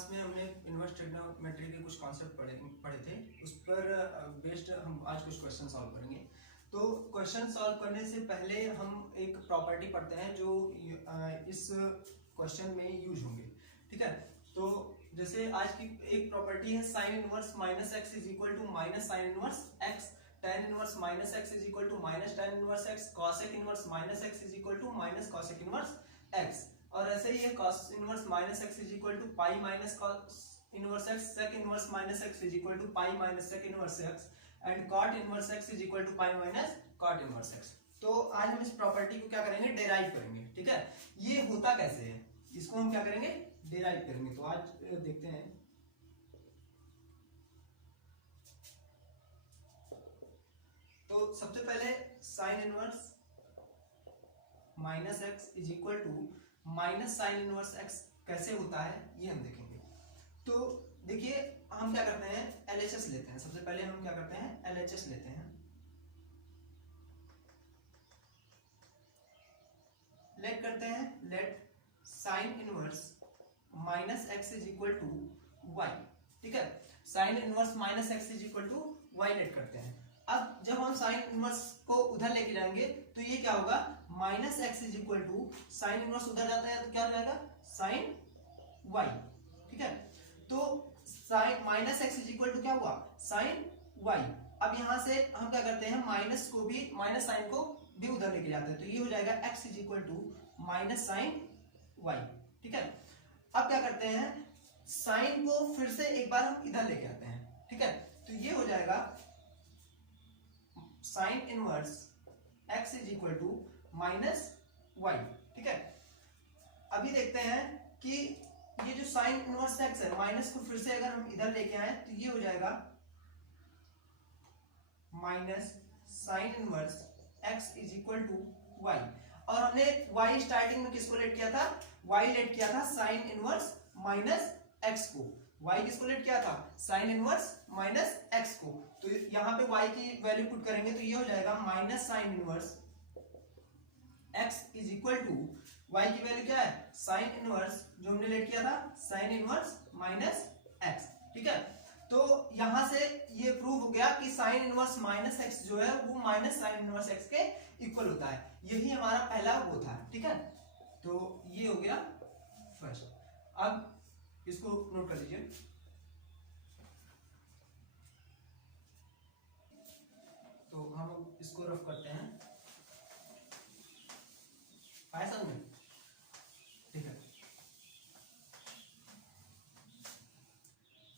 Class में हमने inverse trigonometry के कुछ कॉन्सेप्ट पढ़े थे। उस पर बेस्ड हम आज कुछ क्वेश्चन सॉल्व करेंगे। तो क्वेश्चन सॉल्व करने से पहले हम एक प्रॉपर्टी पढ़ते हैं जो इस क्वेश्चन में यूज होंगे। ठीक है, तो जैसे आज की एक प्रॉपर्टी है sine inverse minus x is equal to minus sine inverse x, tan inverse minus x is equal to minus tan inverse x, cosec inverse minus x is equal to minus cosec inverse x. और ऐसे ही है cos inverse minus x is equal to pi minus cos inverse x, sec inverse minus x is equal to pi minus sec inverse x and cot inverse x is equal to pi minus cot inverse x. तो आज हम इस property को क्या करेंगे, derive करेंगे। ठीक है, ये होता कैसे है, इसको हम क्या करेंगे, डेराइव करेंगे। तो आज देखते हैं। तो सबसे पहले sine inverse minus x is equal to minus sine inverse x कैसे होता है ये हम देखेंगे। तो देखिए हम क्या करते हैं, एलएचएस लेते हैं। सबसे पहले हम क्या करते हैं, एलएचएस लेते हैं। लेट करते हैं, let sine inverse minus x is equal to y. ठीक है, sine inverse minus x is equal to y let करते हैं। अब जब हम साइन इनवर्स को उधर लेके जाएंगे तो ये क्या होगा, minus x is equal to sine inverse उधर जाता है तो क्या हो जाएगा, साइन वाई। ठीक है, तो sine minus x is equal to क्या हुआ, साइन वाई। अब यहां से हम क्या करते हैं, माइनस को भी, माइनस साइन को भी उधर लेके जाते हैं तो ये हो जाएगा x is equal to minus sine y. ठीक है, अब क्या करते हैं, साइन को फिर से एक बार हम इधर लेके आते हैं। ठीक है, तो ये हो जाएगा sine inverse x is equal to minus y. ठीक है, अभी देखते हैं कि ये जो साइन इनवर्स x है, माइनस को फिर से अगर हम इधर लेके आए तो ये हो जाएगा minus sine inverse x is equal to y. और हमने y स्टार्टिंग में किसको लेट किया था, y लेट किया था साइन इनवर्स माइनस x को। y किसको लेट किया था, साइन इनवर्स माइनस x को। तो यहां पे y की वैल्यू पुट करेंगे तो ये हो जाएगा minus sine inverse x is equal to y की वैल्यू क्या है, साइन इनवर्स जो हमने लेट किया था साइन इनवर्स माइनस x। ठीक है, तो यहां से ये प्रूव हो गया कि साइन इनवर्स माइनस x जो है वो माइनस साइन इनवर्स x के इक्वल होता है। यही हमारा पहला वो था। ठीक है, तो ये हो गया फर्स्ट। अब इसको नोट कर लीजिए। तो हम इसको रफ करते हैं, आया समझ में। ठीक है,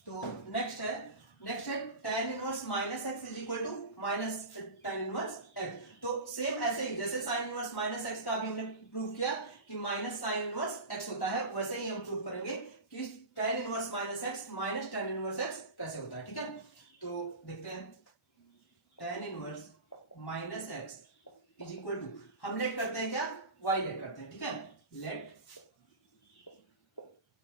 तो नेक्स्ट है tan inverse minus x is equal to minus tan inverse x. तो सेम ऐसे ही जैसे साइन इनवर्स माइनस एक्स का अभी हमने प्रूव किया कि माइनस साइन इनवर्स एक्स होता है, वैसे ही हम प्रूव करेंगे कि tan inverse minus x minus tan inverse x कैसे होता है। ठीक है, तो देखते हैं, tan inverse minus x is equal to, हम लेट करते हैं क्या, y लेट करते हैं। ठीक है, let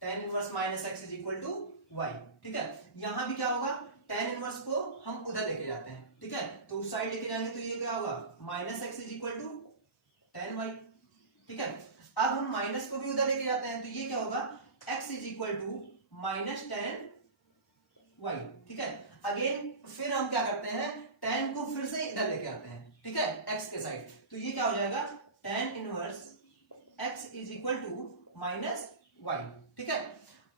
tan inverse minus x is equal to y। ठीक है, यहां भी क्या होगा, tan इनवर्स को हम उधर लेके जाते हैं। ठीक है, तो उस साइड लेके जाएंगे तो ये क्या होगा, minus x is equal to tan y। ठीक है, अब हम माइनस को भी उधर लेके जाते हैं तो ये क्या होगा, x is equal to minus tan y। ठीक है, अगेन फिर हम क्या करते हैं, tan को फिर से इधर लेके आते हैं। ठीक है, x के साइड, तो ये क्या हो जाएगा, tan inverse x is equal to minus y। ठीक है,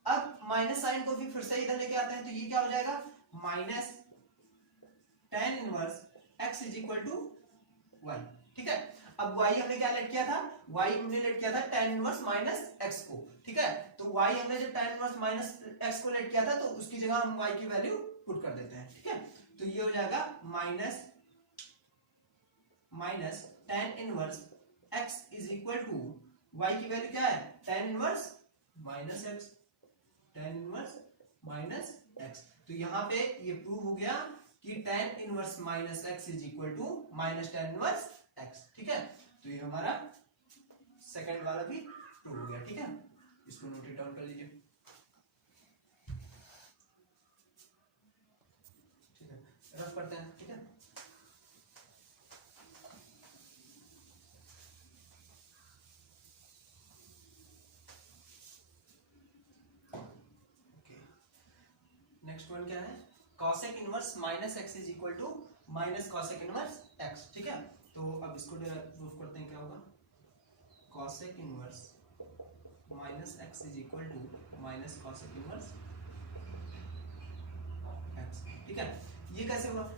अब माइनस साइन को भी फिर से इधर लेके आते हैं तो ये क्या हो जाएगा, minus tan inverse x is equal to y। ठीक है, अब y हमने क्या लेट किया था, y हमने लेट किया था tan इनवर्स माइनस x को। ठीक है, तो y हमने जब tan इनवर्स माइनस x को लेट किया था तो उसकी जगह हम y की वैल्यू पुट कर देते हैं। ठीक है, तो ये हो जाएगा minus minus tan inverse x is equal to y की वैल्यू क्या है, tan inverse minus x, tan inverse minus x। तो यहां पे ये प्रूव हो गया कि tan inverse minus x is equal to minus tan inverse x। ठीक है, तो ये हमारा सेकंड वाला भी प्रूव हो गया। ठीक है, इसको नोट डाउन कर लीजिए। ठीक है, रफ करते हैं। ठीक है, नेक्स्ट वन क्या है, cosec inverse minus x is equal to minus cosec inverse x, ठीक है। तो अब इसको प्रूफ करते हैं, क्या होगा, cosec inverse minus x is equal to minus cosec inverse x, ठीक है। ये कैसे हुआ,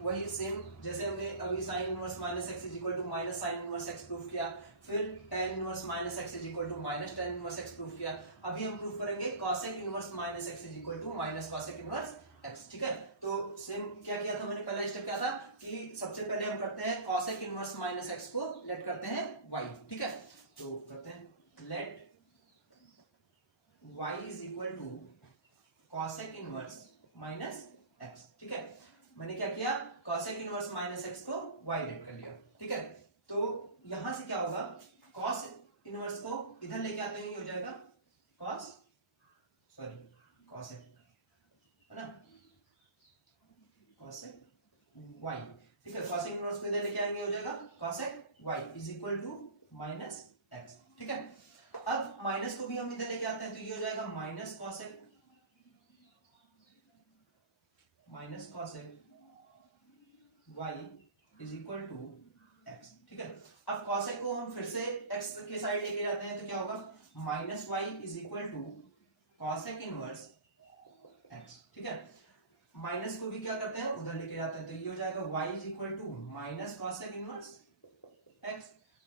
वही सेम जैसे हमने अभी sine inverse minus x is equal to minus sine inverse x proof किया, फिर tan inverse minus x is equal to minus tan inverse x proof किया। अभी हम प्रूफ करेंगे cosec inverse minus x is equal to minus cosec inverse x, ठीक है। तो same क्या किया था मैंने, पहला स्टेप क्या था कि सबसे पहले हम करते हैं cosec इनवर्स माइनस एक्स को लेट करते हैं y, ठीक है। तो करते हैं let y is equal to cosec inverse minus x, ठीक है। मैंने क्या किया, cosec इनवर्स माइनस एक्स को y लेट कर लिया, ठीक है। तो यहां से क्या होगा, cos इनवर्स को इधर लेके आते हैं, ये हो जाएगा cosec, है ना, cosec y, ठीक है। cosec इनवर्स को इधर लेके आएंगे, हो जाएगा cosec y is equal to minus x, ठीक है। अब माइनस को भी हम इधर लेके आते हैं, तो ये हो जाएगा minus cosec y is equal to x, ठीक है। अब cosec को हम फिर से x के साइड लेके जाते हैं, तो क्या होगा, minus y is equal to cosec inverse x, ठीक है। माइनस को भी क्या करते हैं, उधर लेके जाते हैं, तो ये हो जाएगा y is equal to minus cosec inverse x,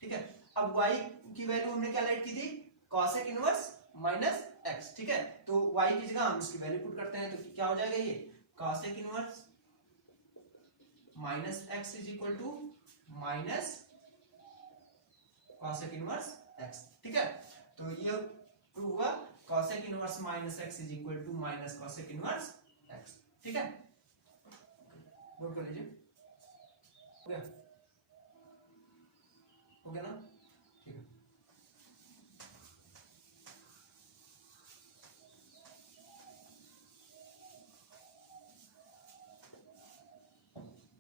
ठीक है। अब y की वैल्यू हमने क्या लेट की थी, cosec इनवर्स माइनस x, ठीक है। तो y की जगह हम इसकी वैल्यू पुट करते हैं, तो क्या हो जाएगा, ये cosec inverse minus x is equal to minus cosec inverse x, ठीक है। तो ये प्रूव हुआ cosec inverse minus x is equal to minus cosec inverse x, ठीक है। नोट कर लीजिए, हो गया, हो गया ना, ठीक है।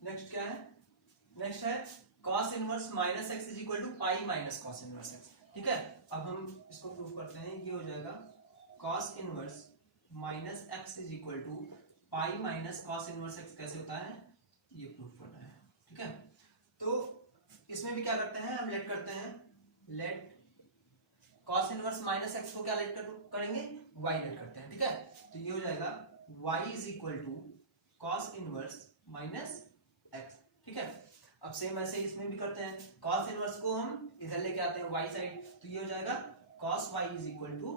नेक्स्ट क्या है, नेक्स्ट है cos inverse minus x is equal to pi minus cos inverse x, ठीक है। अब हम इसको प्रूव करते हैं, ये हो जाएगा cos inverse minus x is equal to pi minus cos inverse x, कैसे होता है, ये प्रूव करना है, ठीक है। तो इसमें भी क्या करते हैं, हम लेट करते हैं, let cos inverse minus x को क्या लेट करेंगे, y लेट करते हैं, ठीक है। तो ये हो जाएगा y is equal to cos inverse minus x, ठीक है। अब सेम ऐसे इसमें भी करते हैं, cos इनवर्स को हम इधर लेके आते हैं y साइड, तो ये हो जाएगा cos y is equal to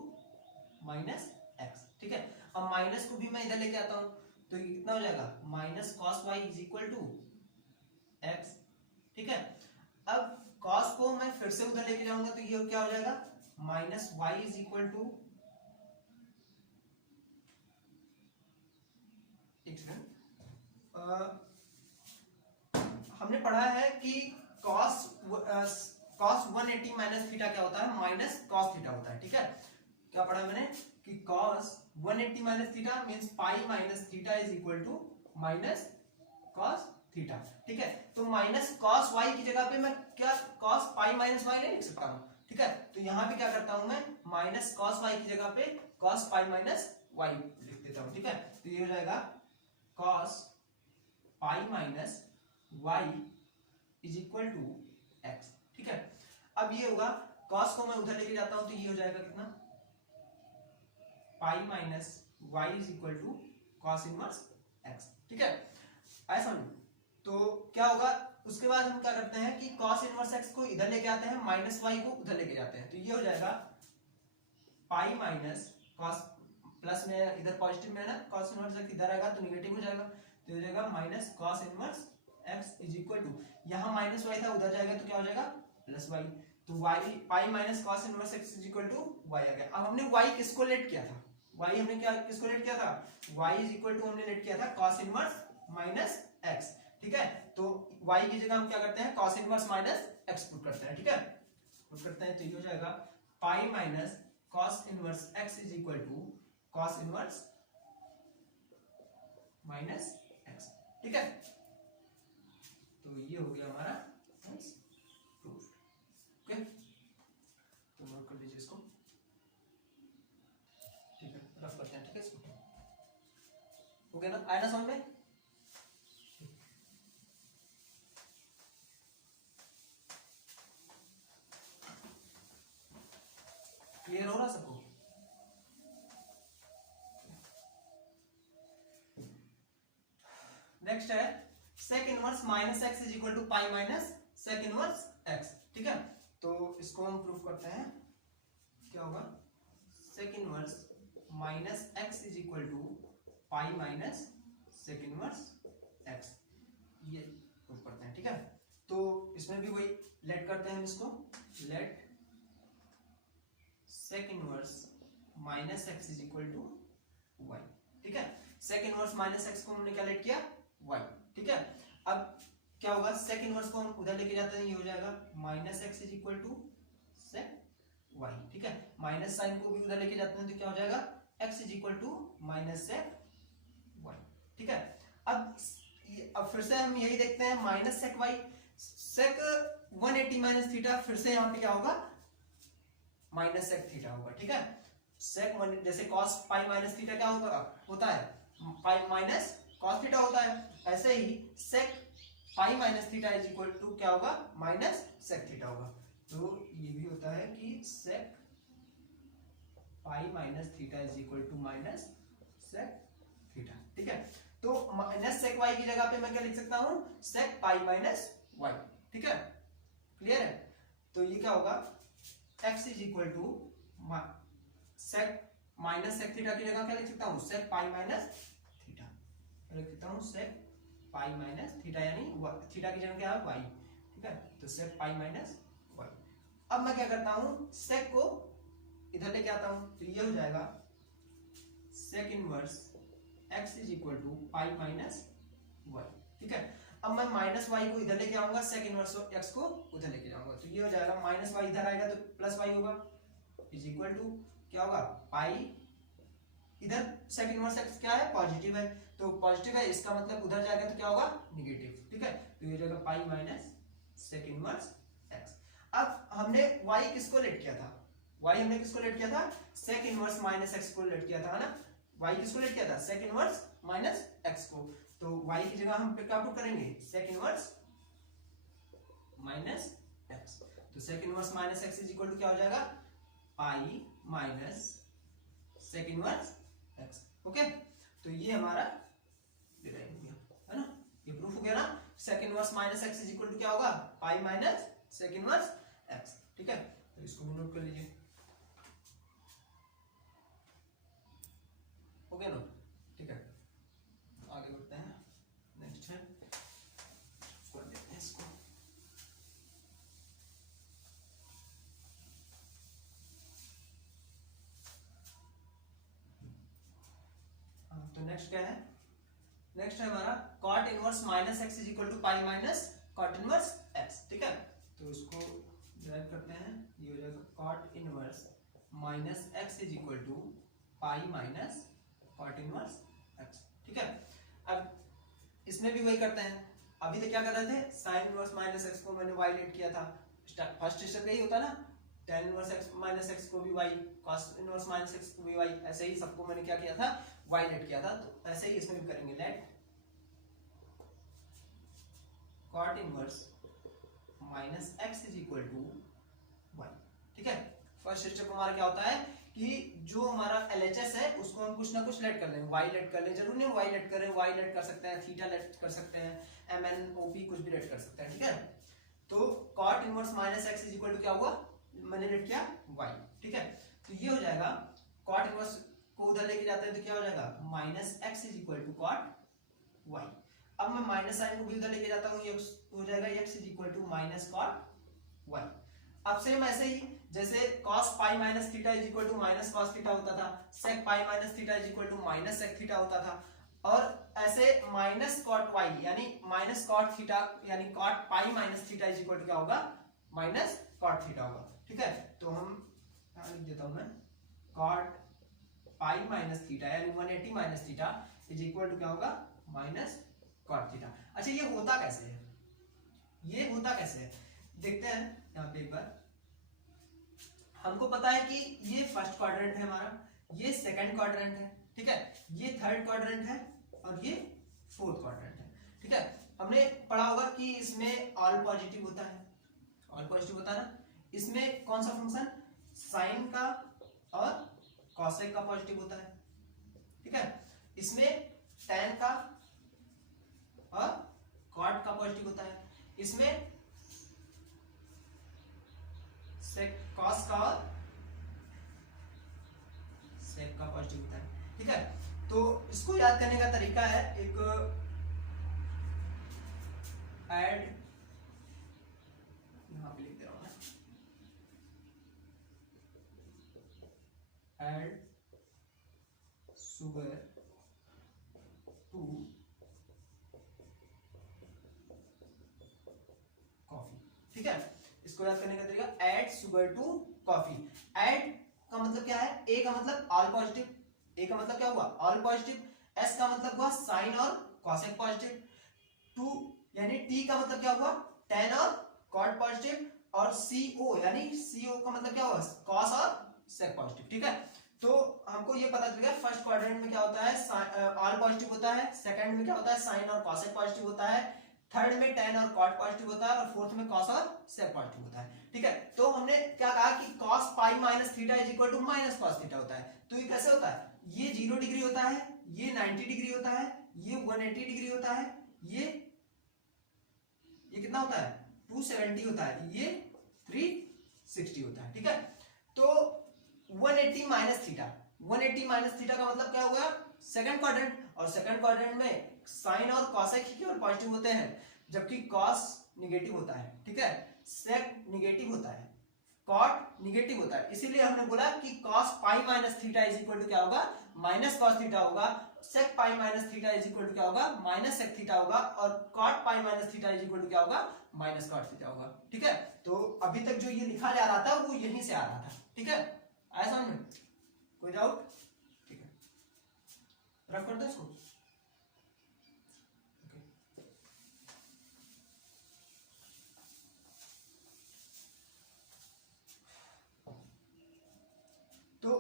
minus x, ठीक है। अब माइनस को भी मैं इधर लेके आता हूं, तो ये कितना हो जाएगा, minus cos y is equal to x, ठीक है। अब cos को मैं फिर से उधर लेके जाऊंगा, तो ये क्या हो जाएगा, minus y is equal to, एक सेकंड, हमने पढ़ा है कि cos 180 माइनस थीटा क्या होता है, माइनस cos थीटा होता है, ठीक है। क्या पढ़ा मैंने कि cos 180 minus theta means pi minus theta is equal to minus cos theta, ठीक है। तो माइनस cos y की जगह पे मैं क्या cos पाई माइनस y नहीं लिख सकता हूं, ठीक है। तो यहां पे क्या करता हूं मैं, माइनस cos y की जगह पे cos पाई माइनस y लिख देता हूं, ठीक है। तो ये हो जाएगा cos pi minus y is equal to x, ठीक है। अब ये होगा, cos को मैं उधर लेके जाता हूं, तो ये हो जाएगा कितना, pi minus y is equal to cos inverse x, ठीक है। ऐसा समझो, तो क्या होगा, उसके बाद हम क्या करते हैं कि cos इनवर्स x को इधर लेके आते हैं, माइनस y को उधर लेके जाते हैं, तो ये हो जाएगा पाई माइनस cos, प्लस में इधर पॉजिटिव में है ना, cos इनवर्स x इधर आएगा तो निगेटिव हो जाएगा, तो हो जाएगा minus cos inverse x is equal to, यहां माइनस y था, उधर जाएगा तो क्या हो जाएगा, प्लस y, तो y pi minus cos inverse x is equal to y आ गया। अब हमने y किसको लेट किया था, y हमने क्या किसको लेट किया था, y इज इक्वल टू हमने लेट किया था cos इनवर्स माइनस x, ठीक है। तो y की जगह हम क्या करते हैं, cos inverse minus x put करते हैं, ठीक है, पुट करते हैं, तो ये हो जाएगा pi minus cos inverse x is equal to cos inverse minus x, ठीक है। तो ये हो गया हमारा प्रूफ, ओके। तो नोट कर लीजिए इसको, ठीक है, रफ करते हैं, ठीक है इसको। हो गया ना, आया ना समझ में? क्लियर हो रहा सबको? नेक्स्ट है sec inverse minus x is equal to pi minus sec inverse x. ठीक है, तो इसको हम प्रूफ करते हैं। क्या होगा? Sec inverse minus x is equal to pi minus sec inverse x, ये प्रूफ करते हैं। ठीक है, तो इसमें भी वही लेट करते हैं हम इसको, let sec inverse minus x is equal to y. ठीक है, सेक इनवर्स माइनस एक्स को हमने क्या लेट किया? वाई। ठीक है, अब क्या होगा? सेक इनवर्स को हम उधर लेके जाते हैं, ये हो जाएगा minus x is equal to sec y. ठीक है, माइनस साइन को भी उधर लेके जाते हैं तो क्या हो जाएगा? X is equal to minus sec y. ठीक है, अब फिर से हम यही देखते हैं, minus sec y, sec 180 minus theta, फिर से यहाँ पे क्या होगा? माइनस सेक थीटा होगा। ठीक है, सेक जैसे कॉस पाई माइनस थीटा क्या होता है? पाई माइनस कॉस थीटा होता है। ऐसे ही sec pi minus theta is equal to क्या होगा? माइनस सेक थीटा होगा। तो ये भी होता है कि sec pi minus theta is equal to minus sec theta. ठीक है, तो माइनस सेक वाई की जगह पे मैं क्या लिख सकता हूं? Sec pi minus y. ठीक है, क्लियर है? तो ये क्या होगा? x is equal to sec minus sec theta की जगह क्या लिख सकता हूं? सेक पाई माइनस थीटा लिख सकता हूं, सेक पाई माइनस थीटा, यानी थीटा की जगह क्या है? y। ठीक है, तो सेक पाई माइनस y। अब मैं क्या करता हूं? सेक को इधर लेके आता हूं, तो ये हो जाएगा sec inverse x is equal to pi minus y। ठीक है, अब मैं माइनस वाई को इधर लेके आऊंगा, सेक इनवर्स एक्स को उधर लेके जाऊंगा, तो ये हो जाएगा माइनस वाई इधर आएगा तो प्लस वाई होगा, इज इक्वल टू क्या होगा? पाई, इधर सेक इनवर्स एक्स क्या है? पॉजिटिव है, तो पॉजिटिव है, इसका मतलब उधर जाएगा तो क्या होगा? निगेटिव। ठीक है, तो ये हो जाएगा pi minus sec inverse x. अब हमने वाई किसको लेट किया था? वाई हमने किसको लेट किया था? सेक इनवर्स माइनस एक्स को लेट किया था ना। वाई किसको लेट किया था? सेक इनवर्स माइनस एक्स को। तो y की जगह हम क्या पुट करेंगे? Sec inverse minus x. तो sec inverse minus x is equal to क्या हो जाएगा? Pi minus sec inverse x. Okay, तो ये हमारा डिराइव हो गया, है ना? ये प्रूफ हो गया ना? Sec inverse minus x is equal to क्या होगा? Pi minus sec inverse x. ठीक है, तो इसको भी नोट कर लीजिए। हो गया नोट? ठीक है, आगे बढ़ते हैं। नेक्स्ट है, कर देते हैं इसको। तो नेक्स्ट क्या है? नेक्स्ट है हमारा cot inverse minus x is equal to pi minus cot inverse x. ठीक है, तो इसको डिराइव करते हैं, ये हो जाएगा cot inverse minus x is equal to pi minus cot inverse x. ठीक है, अब इसमें भी वही करते हैं। अभी तो क्या कर रहे थे? साइन इनवर्स माइनस एक्स को मैंने वाई लेट किया था, फर्स्ट स्टेप यही होता ना, tan inverse x minus x को भी y, cos inverse minus x को भी y, ऐसे ही सबको मैंने क्या किया था? y लेट किया था। तो ऐसे ही इसमें भी करेंगे, let cot inverse minus x is equal to y। ठीक है, फर्स्ट स्टेप हमारा क्या होता है कि जो हमारा LHS है उसको हम कुछ ना कुछ लेट कर लें, y लेट कर लें, जरूरी नहीं y लेट करें, y लेट कर सकते हैं, थीटा लेट कर सकते हैं, MNOP कुछ भी लेट कर सकते हैं। ठीक है, तो cot inverse minus x is equal to क्या हुआ? मैंने लेट किया y। ठीक है, तो ये हो जाएगा cot इनवर्स को उधर लेके जाते हैं तो क्या हो जाएगा? Minus x is equal to cot y। अब मैं माइनस साइन को भी उधर लेके जाता हूँ, ये हो जाएगा x is equal to minus cot y। अब सेम ऐसे ही जैसे cos pi minus theta is equal to minus cos theta होता था, sec pi minus theta is equal to minus sec theta होता था, और ऐसे माइनस cot y यानी माइनस cot थीटा यानी cot pi minus theta is equal to क्या होगा? माइनस cot थीटा होगा। ठीक है, तो हम लिख देता हूं मैं, cot पाई माइनस थीटा यानी 180 minus theta is equal to क्या होगा? Minus cot theta. अच्छा, ये होता कैसे है? ये होता कैसे है देखते हैं यहाँ पे एक बार। हमको पता है कि ये फर्स्ट क्वाड्रेंट है हमारा, ये सेकंड क्वाड्रेंट है, ठीक है, ये थर्ड क्वाड्रेंट है और ये फोर्थ क्वाड्रेंट है। ठीक है, हमने पढ़ा होगा कि इसमें ऑल पॉजिटिव होता है, ऑल पॉजिटिव होता है ना। इसमें कौन सा फंक्शन, साइन का और कॉसेक का पॉजिटिव होता है। ठीक है, इसमें tan का और कॉट का पॉजिटिव होता है। इसमें सेक कॉस का और सेक का पॉजिटिव होता है। ठीक है, तो इसको याद करने का तरीका है, एक ऐड यहां पे लिख दे रहा हूं ना, ऐड सुगर टू कॉफी। ठीक है, इसको याद करने का तरीका, add sugar to coffee. Add का मतलब क्या है, ए का मतलब ऑल पॉजिटिव, ए का मतलब क्या हुआ ऑल पॉजिटिव, एस का मतलब हुआ साइन और कॉसेक पॉजिटिव, टू यानी टी का मतलब क्या हुआ tan और कॉट पॉजिटिव, और सीओ यानी सीओ का मतलब क्या हुआ कॉस और सेक पॉजिटिव। ठीक है, तो हमको ये पता चल गया फर्स्ट क्वाड्रेंट में क्या होता है, ऑल पॉजिटिव होता है, सेकंड में क्या होता है साइन और कॉसेक पॉजिटिव होता है, थर्ड में tan और कॉट पॉजिटिव होता है, और फोर्थ में कॉस और सेक पॉजिटिव होता है। ठीक है, तो हमने क्या कहा कि cos pi minus theta is equal to minus cos theta होता है। तो ये कैसे होता है, ये 0 डिग्री होता है, ये 90 डिग्री होता है, ये 180 डिग्री होता है, ये कितना होता है 270 होता है, ये 360 होता है। ठीक है, तो 180 माइनस थीटा, 180 माइनस थीटा का मतलब क्या हुआ सेकंड क्वाड्रेंट, और सेकंड क्वाड्रेंट में साइन और कॉसेक ही केवल पॉजिटिव होते हैं, जबकि कॉस निगेटिव होता है। ठीक है, सेक निगेटिव होता है, कॉट निगेटिव होता है, इसीलिए हमने बोला कि cos pi minus theta is equal to क्या होगा माइनस कॉस थीटा होगा, sec pi minus theta is equal to क्या होगा माइनस sec थीटा होगा, और cot pi minus theta is equal to क्या होगा माइनस cot थीटा होगा। ठीक है, तो अभी तक जो ये लिखा जा रहा था वो यहीं से आ रहा था। ठीक है, आया समझ में, कोई डाउट? ठीक है, रफ कर दो इसको। तो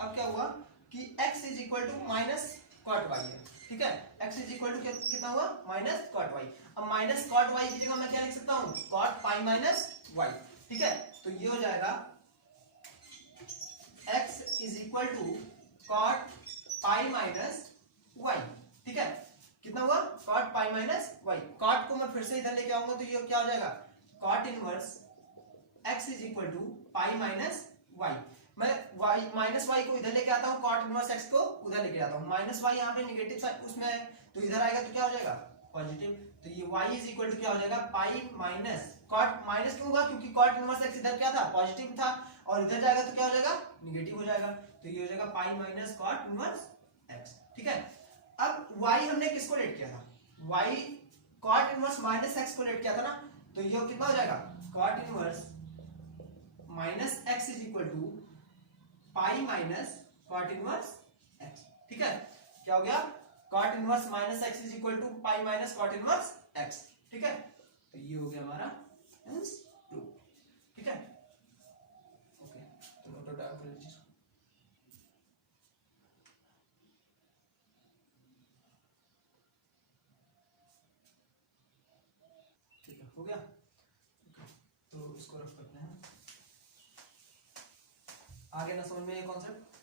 अब क्या हुआ कि x is equal to minus cot y है। ठीक है, x इज इक्वल टू कितना हुआ माइनस कॉट वाई। अब माइनस कॉट वाई की जगह मैं क्या लिख सकता हूं कॉट पाई माइनस वाई। ठीक है, तो ये हो जाएगा x is equal to cot pi minus y. ठीक है, कितना हुआ cot pi minus y. Cot को मैं फिर से इधर लेके आऊंगा तो ये क्या हो जाएगा cot inverse x is equal to pi minus y. मैं y माइनस वाई को इधर लेके आता हूँ, कॉट इनवर्स x को उधर लेके आता हूँ, माइनस वाई यहाँ पे नेगेटिव साइड उसमें है तो इधर आएगा तो क्या हो जाएगा पॉजिटिव। तो ये y इज इक्वल टू क्या हो जाएगा पाई माइनस कॉट, माइनस क्यों होगा क्योंकि कॉट इनवर्स x इधर क्या था पॉजिटिव था, और इधर जाएगा तो क्या हो जाएगा निगेटिव हो जाएगा, तो ये हो जाएगा pi minus cot inverse x। ठीक है, अब y हमने किसको लेट किया था y cot inverse minus x को लेट किया था ना, तो ये कितना हो जाएगा cot inverse minus x is equal to pi minus cot inverse x। ठीक है, क्या हो गया cot inverse minus x is equal to pi minus cot inverse x। ठीक है, तो ये हो गया हमारा आंसर 2। ठीक है, ओके, तो नोट डाउन कर लीजिए। ठीक है, हो गया, तो इसको रफ करते हैं, आगे ना समझ में ये कॉन्सेप्ट।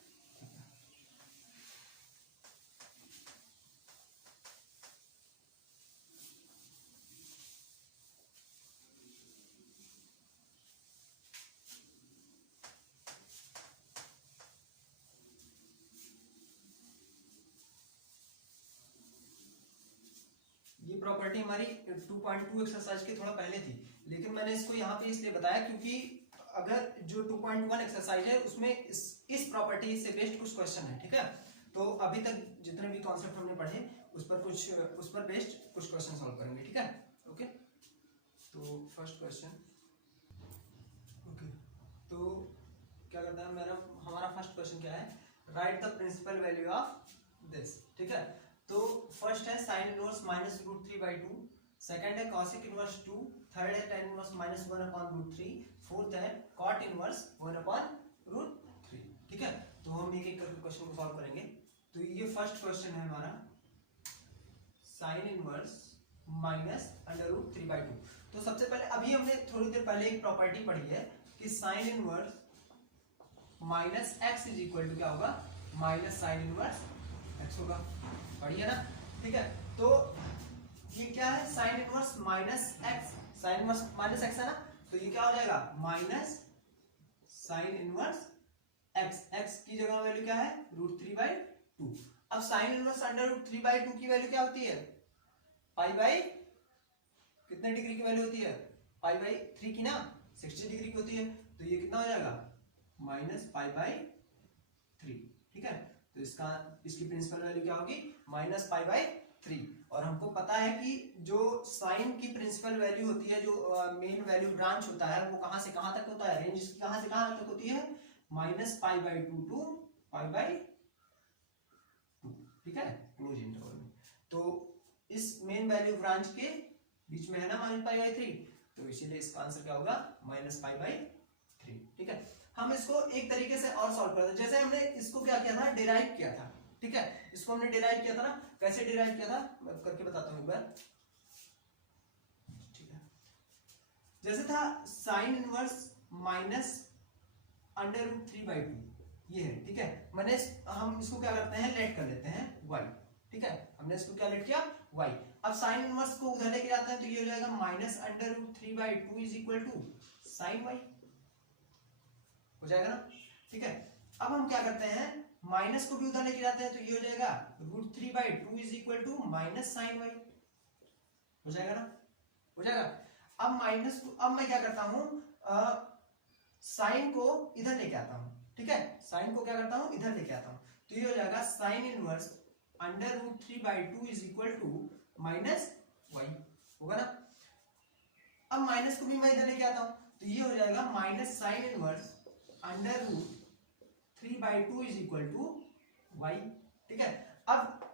ये प्रॉपर्टी हमारी 2.2 एक्सरसाइज के थोड़ा पहले थी, लेकिन मैंने इसको यहाँ पे इसलिए बताया क्योंकि अगर जो 2.1 एक्सरसाइज है उसमें इस प्रॉपर्टी से बेस्ड कुछ क्वेश्चन है। ठीक है, तो अभी तक जितने भी कॉन्सेप्ट हमने पढ़े उस पर बेस्ड कुछ क्वेश्चन सॉल्व करेंगे। ठीक है, ओके, तो फर्स्ट क्वेश्चन, ओके, तो क्या करता है हमारा फर्स्ट क्वेश्चन क्या है, write the principal value of this. ठीक है, तो फर्स्ट है sine inverse minus root 3 by 2, second है कॉसिक इनवर्स 2, थर्ड है tan inverse minus 1 upon root 3, fourth है कॉट इनवर्स 1 अपॉन रूट 3। ठीक है, तो हम एक एक करके क्वेश्चन को सॉल्व करेंगे। तो ये फर्स्ट क्वेश्चन है हमारा, sine inverse minus under root 3/2। तो सबसे पहले अभी हमने थोड़ी देर पहले एक प्रॉपर्टी पढ़ी है कि sine inverse minus x is equal to क्या होगा, माइनस साइन इनवर्स एक्स होगा, पढ़ी है ना। ठीक है, तो ये क्या है, sine inverse minus x, sign inverse minus x है ना, तो ये क्या हो जाएगा minus sine inverse x, x की जगह वैल्यू क्या है रूट 3/2। अब साइन इनवर्स अंडर रूट 3/2 की वैल्यू क्या होती है, पाई बाई कितने डिग्री की वैल्यू होती है, पाई बाई 3 की ना, 60 डिग्री की होती है, तो ये कितना हो जाएगा माइनस पाई बाई 3। ठीक है, तो इसकी प्रिंसिपल वैल्यू क्या होगी, माइनस पाई बाई 3। और हमको पता है कि जो साइन की प्रिंसिपल वैल्यू होती है, जो मेन वैल्यू ब्रांच होता है, वो कहां से कहां तक होता है, रेंज कहां से कहां तक होती है, minus pi by 2 to pi by 2। ठीक है, क्लोज इंटरवल में। तो इस मेन वैल्यू ब्रांच के बीच में है ना माइनस पाई बाई 3, तो इसीलिए इसका आंसर क्या होगा माइनस पाई बाई 3। ठीक है, हम इसको एक तरीके से और सॉल्व करते हैं, जैसे हमने इसको क्या किया था, डिराइव किया था। ठीक है, इसको हमने डिराइव किया था ना, कैसे डिराइव किया था मैं करके बताता हूं एक बार। ठीक है, जैसे था sine inverse minus under root 3/2, ये है। ठीक है, मैंने हम इसको क्या करते हैं, लेट कर लेते हैं y। ठीक है, हमने इसको क्या लेट किया y। अब साइन इनवर्स को उधर लेके जाते हैं, तो ये हो जाएगा minus under root 3/2 is equal to sine y, हो जाएगा ना। ठीक है, अब हम क्या करते हैं, माइनस को भी उधर लेके जाते हैं, तो ये हो जाएगा root 3/2 is equal to minus sine y, हो जाएगा ना, हो जाएगा। अब माइनस को, अब मैं क्या करता हूं, साइन को इधर लेके आता हूं। ठीक है, साइन को क्या करता हूं, इधर लेके आता हूं, तो ये हो जाएगा sine inverse under root 3/2 is equal to minus y, होगा ना। अब माइनस को भी मैं इधर लेके आता हूं, तो ये हो जाएगा minus sine inverse under root 3/2 is equal to y। ठीक है, अब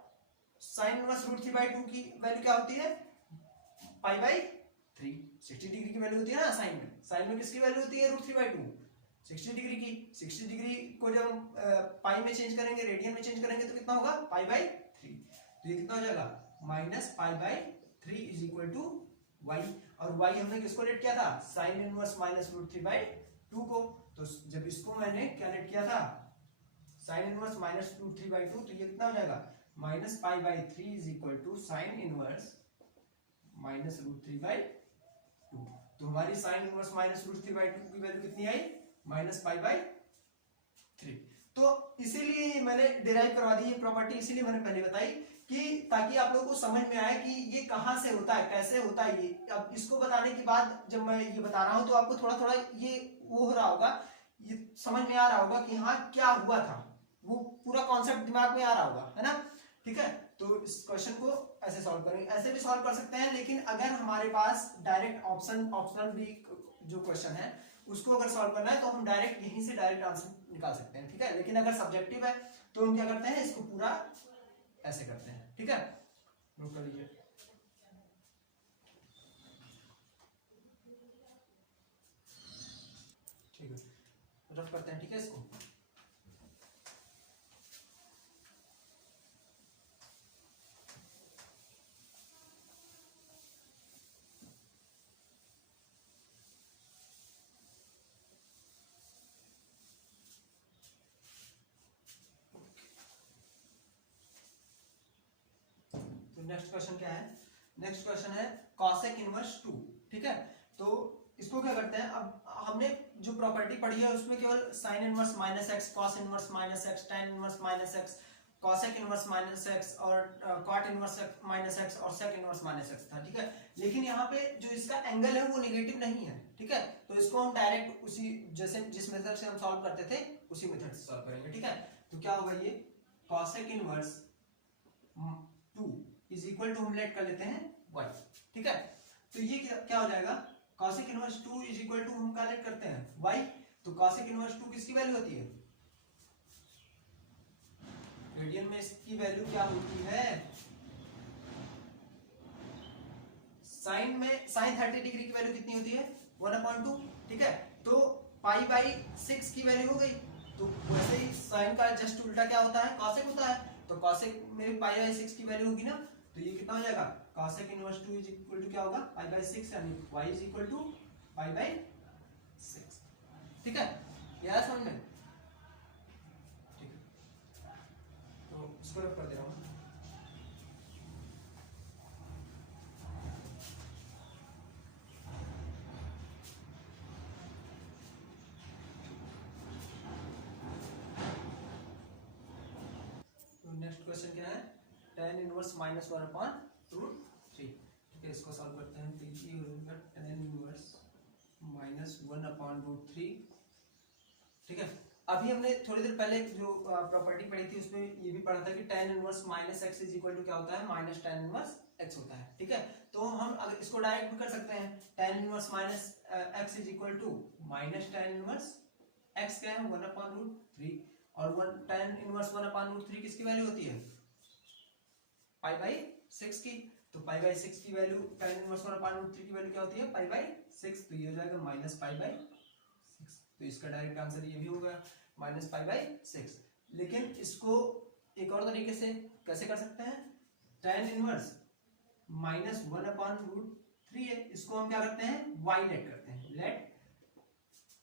साइन इनवर्स रूट 3/2 की वैल्यू क्या होती है, पाई बाई 3, 60 डिग्री की वैल्यू होती है ना साइन में। साइन में किसकी वैल्यू होती है, रूट 3/2, 60 डिग्री की। 60 डिग्री को जब हम पाई में चेंज करेंगे, रेडियन में चेंज करेंगे, तो कितना होगा पाई बाई 3। तो ये कितना हो जाएगा minus pi by 3 is equal to y। और y हमने किसको लेट किया था, साइन इनवर्स माइनस रूट 3/2 को। तो जब इसको मैंने क्या लेट किया था, साइन इनवर्स माइनस रूट 3/2, तो ये कितना हो जाएगा minus pi by 3 is equal to sine inverse minus root 3/2। तो हमारी साइन इनवर्स माइनस रूट 3/2 की वैल्यू कितनी आई, माइनस पाई बाई 3। तो इसीलिए मैंने डिराइव करवा दी ये प्रॉपर्टी, इसीलिए मैंने पहले बताई कि ताकि आप लोगों को समझ में आए कि ये कहां से होता है, कैसे होता है ये। अब इसको बताने के बाद जब मैं ये बता रहा हूं, तो आपको थोड़ा थोड़ा ये वो हो रहा होगा, ये समझ में आ रहा होगा कि हाँ क्या हुआ था, वो पूरा कॉन्सेप्ट दिमाग में आ रहा होगा, है ना। ठीक है, तो इस क्वेश्चन को ऐसे सॉल्व करेंगे, ऐसे भी सॉल्व कर सकते हैं, लेकिन अगर हमारे पास डायरेक्ट ऑप्शनल भी जो क्वेश्चन है उसको अगर सॉल्व करना है, तो हम डायरेक्ट यहीं से डायरेक्ट आंसर निकाल सकते हैं। ठीक है, लेकिन अगर सब्जेक्टिव है तो हम क्या करते हैं, इसको पूरा ऐसे करते हैं। ठीक है, नोट कर लीजिए। ठीक है, रफ करते हैं। ठीक है, इसको नेक्स्ट क्वेश्चन क्या है, नेक्स्ट क्वेश्चन है cosec इनवर्स 2। ठीक है, तो इसको क्या करते हैं, अब हमने जो प्रॉपर्टी पढ़ी है उसमें केवल sign inverse minus x, cos inverse minus x, tan inverse minus x, cosec inverse minus x और cot इनवर्स माइनस एक्स और sec इनवर्स माइनस एक्स था। ठीक है, लेकिन यहाँ पे जो इसका एंगल है वो नेगेटिव नहीं है। ठीक है, तो इसको हम डायरेक्ट उसी जैसे जिस मेथड से हम सॉल्व करते थे उसी मेथड से सॉल्व करेंगे। ठीक है, तो क्या होगा ये cosec inverse 2 is equal to हम लेट कर लेते हैं y। ठीक है, तो ये क्या हो जाएगा, cosec inverse 2 is equal to हम क्या लेट करते हैं y। तो cosec इनवर्स 2 किसकी वैल्यू होती है, रेडियन में इसकी वैल्यू क्या होती है, साइन में साइन 30 डिग्री की वैल्यू कितनी होती है 1/2। ठीक है, तो पाई बाई 6 की वैल्यू हो गई। तो वैसे ही साइन का जस्ट उल्टा क्या होता है, cosec होता है, तो cosec में पाई बाई 6 की वैल्यू होगी ना, तो ये कितना हो जाएगा cosec inverse 2 is equal to क्या होगा पाई बाई 6 यानी y is equal to pi by 6। ठीक है, ये आया समझ में? ठीक है, तो इसको रख कर दे रहा हूँ। नेक्स्ट क्वेश्चन क्या है, tan inverse minus 1 upon root 3। ठीक है, इसको सॉल्व करते हैं। तो ये हो जाएगा tan inverse minus 1 upon root 3। ठीक है, अभी हमने थोड़ी देर पहले जो प्रॉपर्टी पढ़ी थी उसमें ये भी पढ़ा था कि tan inverse minus x is equal to क्या होता है, माइनस tan इनवर्स एक्स होता है। ठीक है, तो हम अगर इसको डायरेक्ट भी कर सकते हैं, tan inverse minus x is equal to minus tan inverse x क्या है 1 अपॉन रूट 3, और tan इनवर्स 1 अपॉन रूट 3 किसकी वैल्यू होती है, पाई बाई 6 की। तो पाई बाई 6 की value, tan inverse 1 upon root 3 की वैल्यू क्या होती है, पाई बाई 6। तो ये हो जाएगा माइनस पाई बाई 6। तो इसका डायरेक्ट आंसर ये भी होगा माइनस पाई बाई 6। लेकिन इसको एक और तरीके से कैसे कर सकते हैं, tan inverse minus 1 upon root 3 है, इसको हम क्या करते हैं, y लेट करते हैं। Let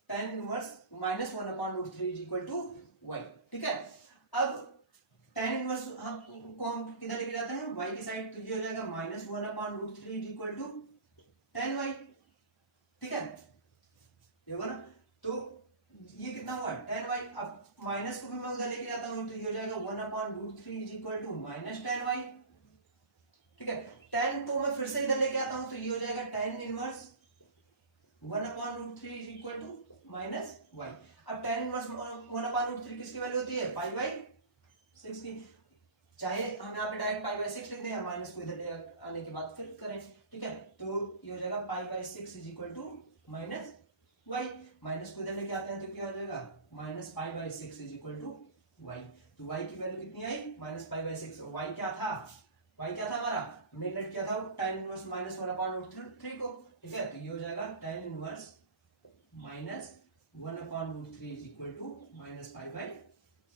tan inverse minus 1 upon root 3 is equal to y। ठीक है, अब tan इनवर्स हम किधर लेके जाते हैं, y की साइड। तो ये हो जाएगा minus 1 upon root 3 is equal to tan y। ठीक है, ये होगा ना, तो ये कितना हुआ tan y। अब माइनस को भी मैं उधर लेके जाता हूँ, तो ये हो जाएगा 1 upon root 3 is equal to minus tan y। ठीक है, tan को मैं फिर से इधर लेके आता हूँ, तो ये हो जाएगा tan inverse 1 upon root 3 is equal to minus y। अब tan इनवर्स 1 अपॉन रूट 3 किसकी वैल्यू होती है, पाई बाई 6 की। चाहे हम यहाँ पे डायरेक्ट पाई बाई 6 लिख दें या माइनस को इधर ले आने के बाद फिर करें। ठीक है, तो ये हो जाएगा pi by 6 is equal to minus y। Minus को इधर लेके आते हैं तो क्या हो जाएगा, minus pi by 6 is equal to y। तो y की वैल्यू कितनी आई, माइनस पाई बाई 6। y क्या था, y क्या था हमारा, हमने लेट किया था tan inverse minus 1 upon root 3 को। ठीक है, तो ये हो जाएगा tan inverse minus 1 upon root 3 is equal to minus pi by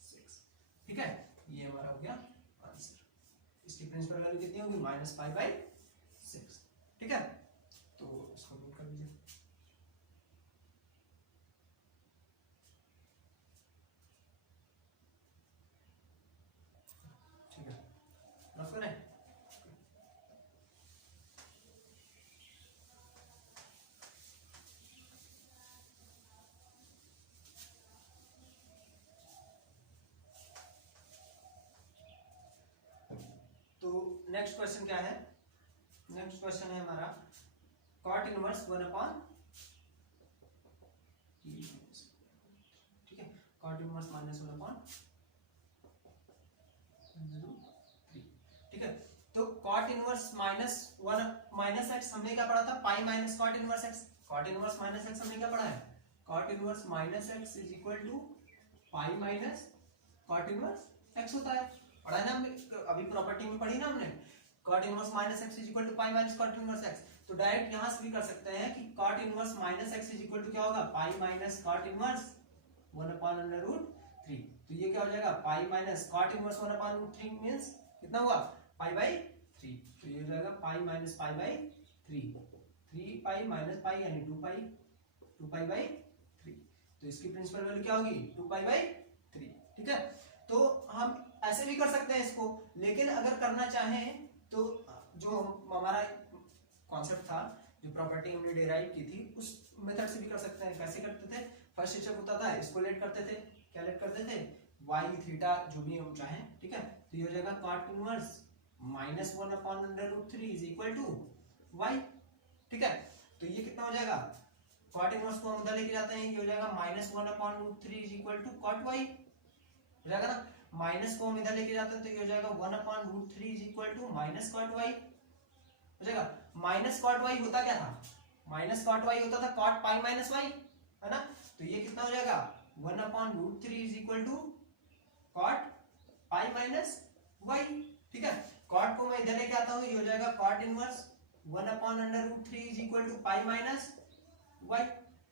6। ठीक है, ये हमारा हो गया आंसर। इसकी प्रिंसिपल वैल्यू कितनी होगी, माइनस पाई बाई 6। ठीक है, तो इसको नोट कर लीजिए। ठीक है, नोट करें। नेक्स्ट क्वेश्चन क्या है, नेक्स्ट क्वेश्चन है हमारा cot इनवर्स 1 अपॉन, ठीक है, cot इनवर्स माइनस 1 अपॉन 3। ठीक है, तो cot inverse minus 1 minus x हमने क्या पढ़ा था, pi minus cot inverse x. cot inverse minus x हमने क्या पढ़ा है, cot inverse minus x is equal to pi minus cot inverse x होता है। पढ़ा है ना हमने, अभी प्रॉपर्टी में पढ़ी ना हमने, cot inverse minus x is equal to pi minus cot inverse x. तो डायरेक्ट यहां से भी कर सकते हैं कि cot inverse minus x is equal to क्या होगा, pi minus cot inverse 1 upon under root 3। तो ये क्या हो जाएगा, pi minus cot inverse 1 upon root 3 means कितना हुआ, पाई बाई 3। तो ये हो जाएगा pi minus pi by 3, 3 pi minus पाई यानी 2 पाई बाई 3। तो इसकी प्रिंसिपल वैल्यू क्या होगी, 2 पाई बाई 3। ठीक है, तो हम ऐसे भी कर सकते हैं इसको, लेकिन अगर करना चाहें तो जो हमारा कॉन्सेप्ट था, जो प्रॉपर्टी हमने डेराइव की थी, उस मेथड से भी कर सकते हैं। कैसे करते थे, फर्स्ट स्टेप होता था, इसको लेट करते थे, क्या लेट करते थे, वाई थीटा जो भी हम चाहें। ठीक है, तो ये हो जाएगा cot inverse minus 1 upon under root 3 is equal to y. ठीक है, तो ये कितना हो जाएगा, cot इनवर्स को हम उधर लेके जाते हैं, ये हो जाएगा minus 1 upon root 3 is equal to cot y हो जाएगा ना। माइनस को हम इधर लेके जाते हैं तो ये हो जाएगा 1 upon root 3 is equal to minus cot y हो जाएगा। माइनस cot वाई होता क्या था, माइनस cot वाई होता था cot पाई माइनस वाई, है ना। तो ये कितना हो जाएगा, 1 upon root 3 is equal to cot pi minus y. ठीक है, cot को मैं इधर लेके आता हूँ, ये हो जाएगा cot inverse 1 upon under root 3 is equal to pi minus y.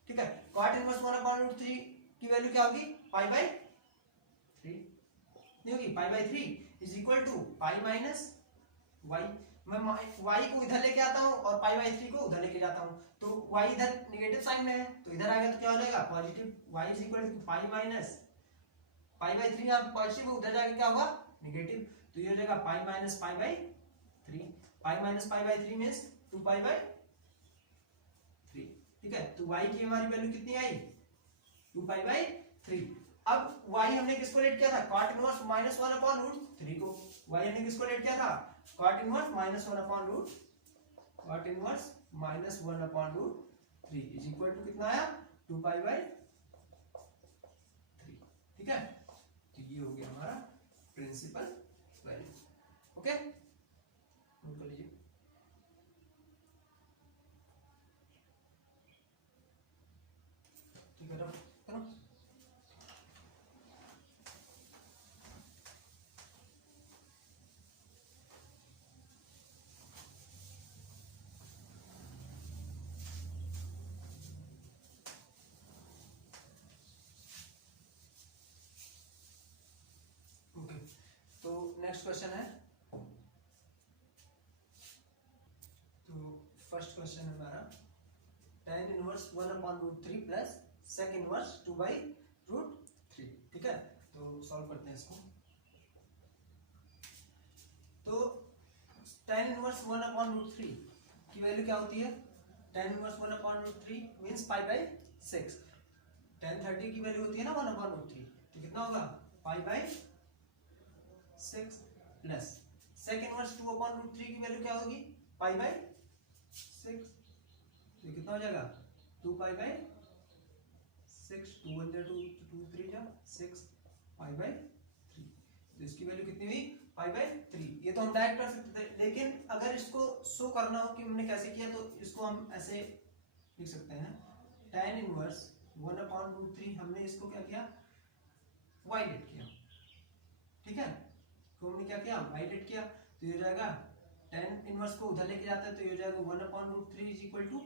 ठीक है, cot इनवर्स 1 अपॉन रूट 3 की वैल्यू क्या होगी, पाई बाई 3 नहीं होगी, pi by 3 is equal to pi minus y, मैं y को इधर लेके आता हूँ और पाई बाई 3 को उधर लेके जाता हूँ, तो y इधर नेगेटिव साइन में है तो इधर आएगा तो क्या हो जाएगा positive, y is equal to pi minus pi by 3, यहाँ पॉजिटिव उधर जाके क्या होगा नेगेटिव, तो ये हो जाएगा pi minus pi by 3, pi minus pi by 3 means 2 pi by 3, ठीक है। तो y की हमारी वैल्यू कितनी आई 2 पाई बाई 3। अब y हमने किसको लेट किया था cot inverse minus 1 upon root 3 को, y हमने किसको लेट किया था cot inverse minus 1 upon root, cot inverse minus 1 upon root 3 is equal to कितना आया 2 पाई बाई 3, ठीक है। तो ये हो गया हमारा प्रिंसिपल वैल्यू, ओके नोट कर लीजिए। ठीक है करो। तो नेक्स्ट क्वेश्चन है, तो फर्स्ट क्वेश्चन है हमारा tan inverse 1 upon root 3 plus sec inverse 2 by root 3, ठीक है। तो सॉल्व करते हैं इसको। तो tan इनवर्स 1 अपॉन रूट 3 की वैल्यू क्या होती है, tan inverse 1 upon root 3 means pi by 6, tan 30 की वैल्यू होती है ना 1 अपॉन रूट 3, तो कितना होगा pi by 6 plus sec inverse 2 upon root 3 की वैल्यू क्या होगी पाई बाई 6, तो कितना हो जाएगा 2 पाई बाई 6, 2 1 जा 2 2 3 जा 6 पाई बाई 3, तो इसकी वैल्यू कितनी हुई पाई बाई 3। ये तो हम डायरेक्ट कर सकते थे, लेकिन अगर इसको शो करना हो कि हमने कैसे किया तो इसको हम ऐसे लिख सकते हैं tan इनवर्स 1 अपॉन रूट 3, हमने इसको क्या किया y लेट किया, ठीक है। तो हमने क्या किया y लेट किया, तो ये हो जाएगा tan इनवर्स को उधर लेके जाता है तो ये हो जाएगा 1 upon root 3 is equal to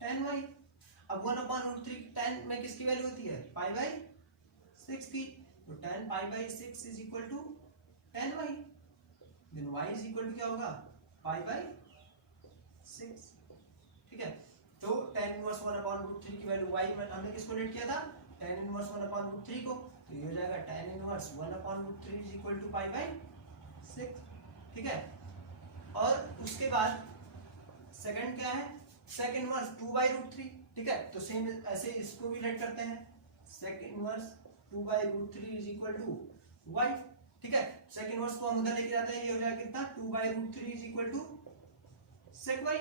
tan y। अब 1 अपॉन रूट 3 tan में किसकी वैल्यू होती है पाई बाई 6 की, तो tan pi by 6 is equal to tan y, then y is equal to क्या होगा पाई बाई 6, ठीक है। तो tan इनवर्स 1 अपॉन रूट 3 की वैल्यू y में हमने किसको लेट किया था tan इनवर्स 1 अपॉन रूट 3 को, तो ये हो जाएगा tan inverse 1 upon root 3 is equal to pi by 6, ठीक है। और उसके बाद सेकंड क्या है sec इनवर्स 2 बाई रूट 3, ठीक है। तो सेम ऐसे इसको भी लेट करते हैं sec inverse 2 by root 3 is equal to y, ठीक है। sec इनवर्स को हम उधर लेके जाते हैं, ये हो जाएगा कितना 2 by root 3 is equal to sec y,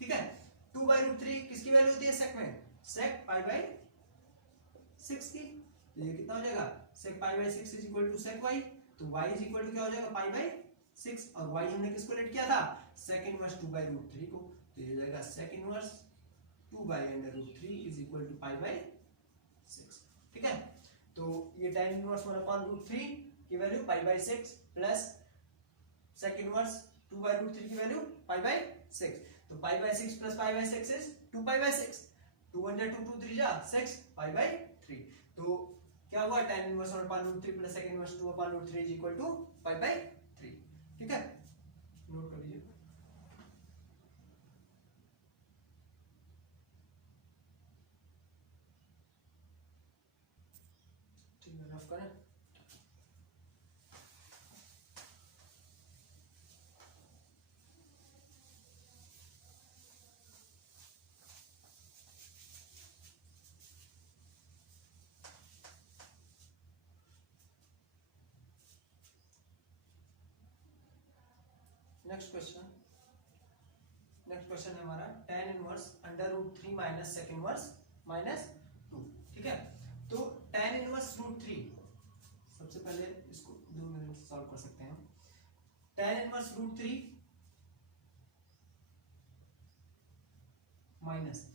ठीक है। 2 बाई रूट 3 किसकी वैल्यू होती है sec में sec पाई बाई 6 की, तो ये कितना हो जाएगा sec pi by 6 is equal to sec y, तो y इज इक्वल टू क्या हो जाएगा पाई बाई 6, और y हमने किसको लेट किया था sec इनवर्स 2 बाई रूट 3 को, तो ये हो जाएगा sec inverse 2 by under root 3 is equal to pi by 6, ठीक है। तो ये tan इनवर्स 1 अपॉन रूट 3 की value pi by 6 plus sec inverse 2 by root 3 की वैल्यू पाई बाई 6, तो pi by 6 plus pi by 6 is 2 pi by 6, 2 1 जा 2 2 3 जा 6 पाई by 3, तो क्या हुआ tan inverse 1 upon root 3 plus sec inverse 2 upon root 3 is equal to pi by 3, ठीक है। Note कर लीजिए। ठीक है रफ करें। नेक्स्ट क्वेश्चन है हमारा tan inverse under root 3 minus sec inverse minus 2, ठीक है। तो tan इनवर्स रूट 3, सबसे पहले इसको 2 मिनट सॉल्व कर सकते हैं। tan inverse root 3 minus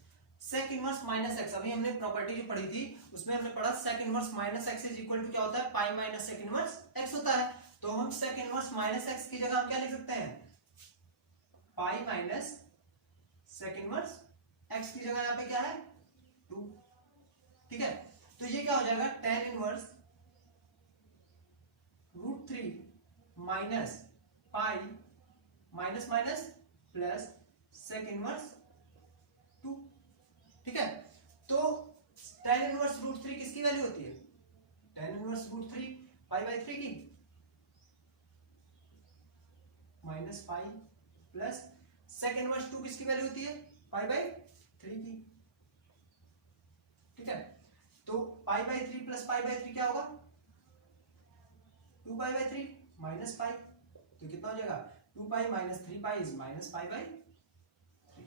sec inverse minus x, अभी हमने प्रॉपर्टी जो पढ़ी थी उसमें हमने पढ़ा sec inverse minus x is equal to क्या होता है pi minus sec inverse x होता है, तो हम sec इनवर्स माइनस x की जगह हम क्या लिख सकते हैं पाई माइनस sec इनवर्स x की जगह यहाँ पे क्या है 2, ठीक है। तो ये क्या हो जाएगा tan inverse root 3 minus pi minus minus plus sec inverse 2। ठीक है, तो tan इनवर्स रूट 3 किसकी वैल्यू होती है? tan inverse root 3 pi by 3 की minus pi plus sec inverse 2 किसकी वैल्यू होती है? पाई बाई 3 की। ठीक है, तो pi by 3 plus pi by 3 क्या होगा? 2 पाई बाई 3 माइनस पाई, तो कितना हो जाएगा? 2 pi minus 3 pi is minus pi by 3।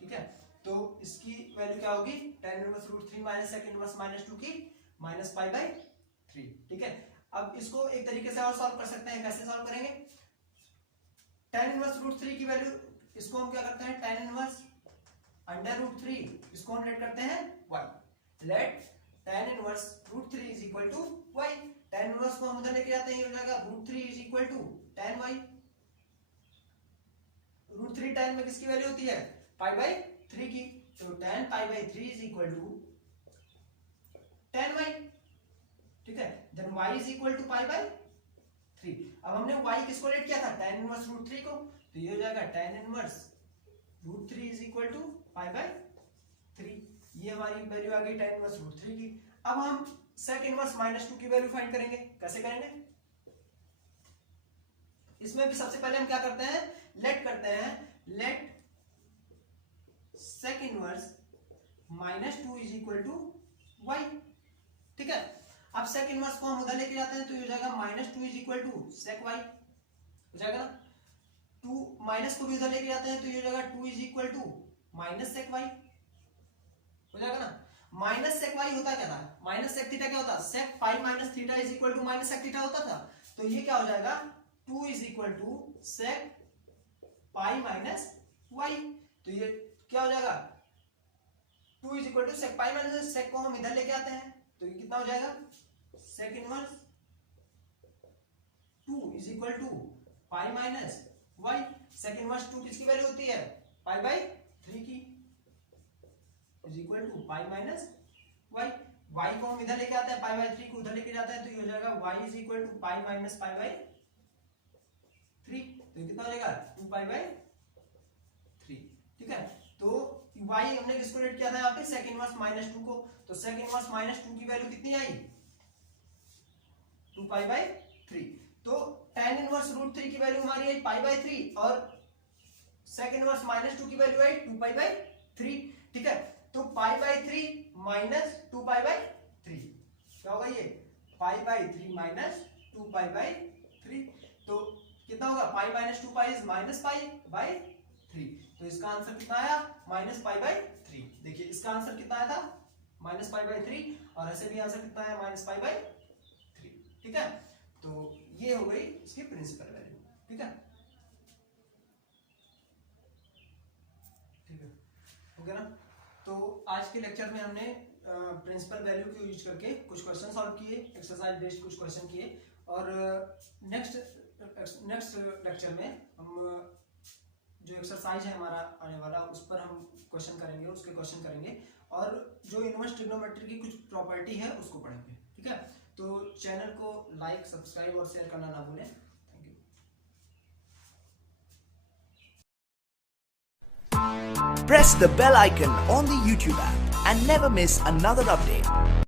ठीक है, तो इसकी वैल्यू क्या होगी? tan inverse root 3 minus sec inverse minus 2 की माइनस पाई बाई 3। ठीक है, अब इसको एक तरीके से और सॉल्व कर सकते हैं। कैसे सॉल्व करेंगे? tan इनवर्स रूट 3 की वैल्यू, इसको हम क्या करते हैं? tan इनवर्स अंडर रूट 3, इसको हम लेट करते हैं y। Let tan inverse root 3 is equal to y। tan inverse को हम उधर लेके जाते हैं, ये हो जाएगा root 3 is equal to tan y। Root 3 tan में किसकी वैल्यू होती है? पाई बाई 3 की, तो tan pi by 3 is equal to tan y। ठीक है, then y is equal to pi by 3। अब हमने y किसको लेट किया था? tan इनवर्स रूट 3 को, तो ये हो जाएगा tan inverse root 3 is equal to pi by 3। ये हमारी वैल्यू आ गई tan इनवर्स रूट 3 की। अब हम सेक इनवर्स माइनस 2 की वैल्यू फाइंड करेंगे। कैसे करेंगे? इसमें भी सबसे पहले हम क्या करते हैं? लेट करते हैं, let sec inverse minus 2 is equal to y। ठीक है, अब सेक इनवर्स को हम उधर लेके जाते हैं, तो ये हो जाएगा minus 2 is equal to sec y हो जाएगा ना। 2 माइनस को भी उधर लेके जाते हैं, तो ये हो जाएगा 2 is equal to minus sec y हो जाएगा ना। माइनस सेक y होता क्या था? माइनस सेक थीटा क्या होता? Sec pi minus theta is equal to minus sec theta होता था। तो ये क्या हो जाएगा? 2 is equal to sec pi minus y। तो ये क्या हो जाएगा? 2 is equal to sec pi minus, sec को हम इधर लेके आते हैं, तो ये कितना हो जाएगा? Sec inverse 2 is equal to pi minus y। Sec inverse 2 किसकी वैल्यू होती है? पाई बाई 3 की, is equal to pi minus y। y को हम इधर लेके आते हैं, पाई बाई 3 को उधर लेके जाते हैं, तो ये हो जाएगा y is equal to pi minus pi by 3। तो ये कितना हो जाएगा? 2 पाई बाई 3। ठीक है, तो y हमने किसको लेट किया था यहाँ पे? सेक इनवर्स माइनस 2 को। तो सेक इनवर्स माइनस 2 की वैल्यू कितनी आई? 2 पाई बाई 3। तो tan इनवर्स रूट 3 की वैल्यू हमारी आई पाई बाई 3 और सेक इनवर्स माइनस 2 की वैल्यू आई 2 पाई बाई 3। ठीक है, तो pi by 3 minus 2 pi by 3 क्या होगा? ये पाई बाई 3 माइनस 2 पाई बाई 3। तो कितना होगा? Pi minus 2 pi is minus pi by 3। तो इसका आंसर कितना आया? Minus pi by 3। देखिए इसका आंसर कितना आया था? माइनस पाई बाई 3, और ऐसे भी आंसर कितना आया? Minus pi by 3। ठीक है, तो ये हो गई इसकी प्रिंसिपल वैल्यू। ठीक है, ठीक है, हो गया ना। तो आज के लेक्चर में हमने प्रिंसिपल वैल्यू को यूज करके कुछ क्वेश्चन सॉल्व किए, एक्सरसाइज बेस्ड कुछ क्वेश्चन किए, और नेक्स्ट लेक्चर में हम जो एक्सरसाइज है हमारा आने वाला, उस पर हम क्वेश्चन करेंगे, उसके क्वेश्चन करेंगे, और जो इनवर्स ट्रिग्नोमेट्री की कुछ प्रॉपर्टी है उसको पढ़ेंगे। ठीक है, तो चैनल को लाइक, सब्सक्राइब और शेयर करना ना भूलें। Thank you. Press the bell icon on the YouTube app and never miss another update.